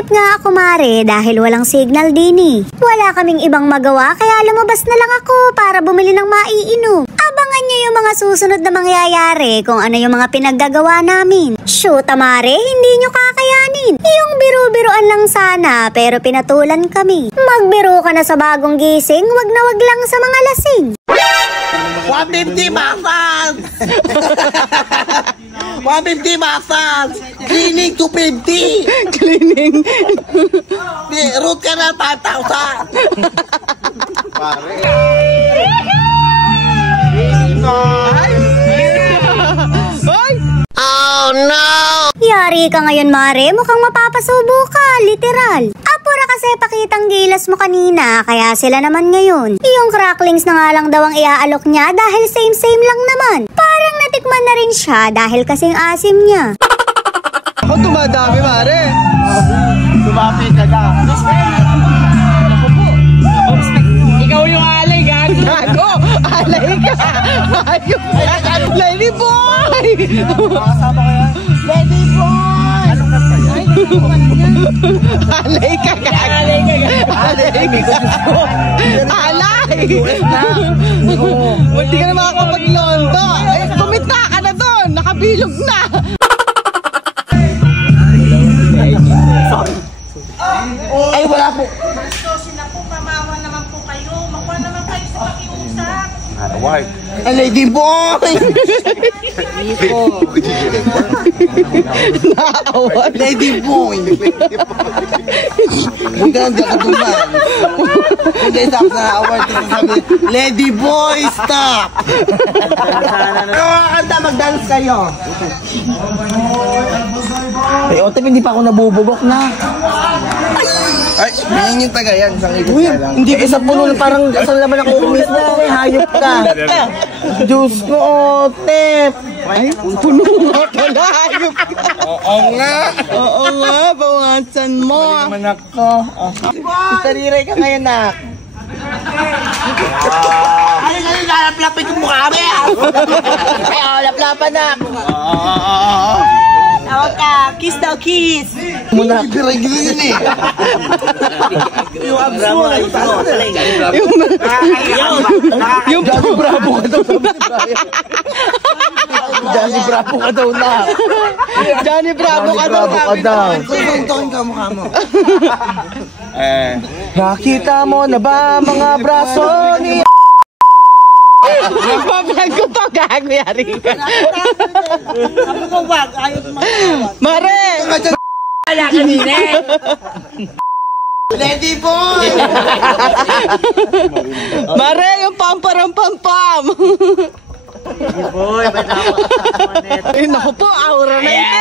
Nainip nga ako, Mare, dahil walang signal din eh. Wala kaming ibang magawa kaya lumabas na lang ako para bumili ng maiinom. Abangan niyo yung mga susunod na mangyayari kung ano yung mga pinaggagawa namin. Shoot, Mare, hindi nyo kakayanin. Yung biru-biruan lang sana pero pinatulan kami. Magbiro ka na sa bagong gising, wag na wag lang sa mga lasing. 150 masas! 150 masas! Cleaning 250! Cleaning. Root ka na 5,000! Pare! Oh no! Yari ka ngayon, Mare. Mukhang mapapasubo ka, literal. Apura kasi pakitang gilas mo kanina, kaya sila naman ngayon. Yung cracklings na nga lang daw ang iaalok niya dahil same-same lang naman. Parang natikman na rin siya dahil kasing asim niya. Ako tumadami, Mare. Tumapi ka na. Ikaw yung alay, gago. Alay ka. Ayun. Lady boy! Lady boy! Anong kasta yan? Alay ka, gago. Alay ka, gago. Alay! Hindi ka na makakapaglondo. Eh, kumita ka na doon. Nakabilog na. Ay, wala po. Mamawa naman po kayo. Makuha naman kayo sa pakiusap. Lady boy! Naawa. Lady boy! Huwag ka nang kaduman. Hindi sa award sabi, Lady boy, stop! Kanta, mag-dance kayo. Ay, Otep, hindi pa ako nabubugok na. Ay, yan yung taga yan. Uy, hindi ko sa puno parang saan naman ako mismo. May hayop ka. Diyos ko, Otep. Ay, puno nga pala. Hayop ka. Oo nga. Oo nga, bawasan mo. Naman ako. Sariray ka ngayon, nak. Ay, ngayon, lalap-lapin yung mukha mo. Ay, laplapan, nak. Tawag ka. Kiss daw, kiss. Muna, piragil yun eh. Yung abs mo. Yung Johnny Bravo ka daw, sabi ni Brian. Johnny Bravo ka daw na. Johnny Bravo ka daw. Kumuntokin ka mukha mo. Nakita mo na ba mga braso ni... Papalag ko to, gago, yari ka. Ako ko wag. Ayaw mag-awag. Mare! Wala kanina. Lady boy! Mare, yung pamparam-pampam! Lady boy, may nakakasama nito. Ay, naku po, aura na ito.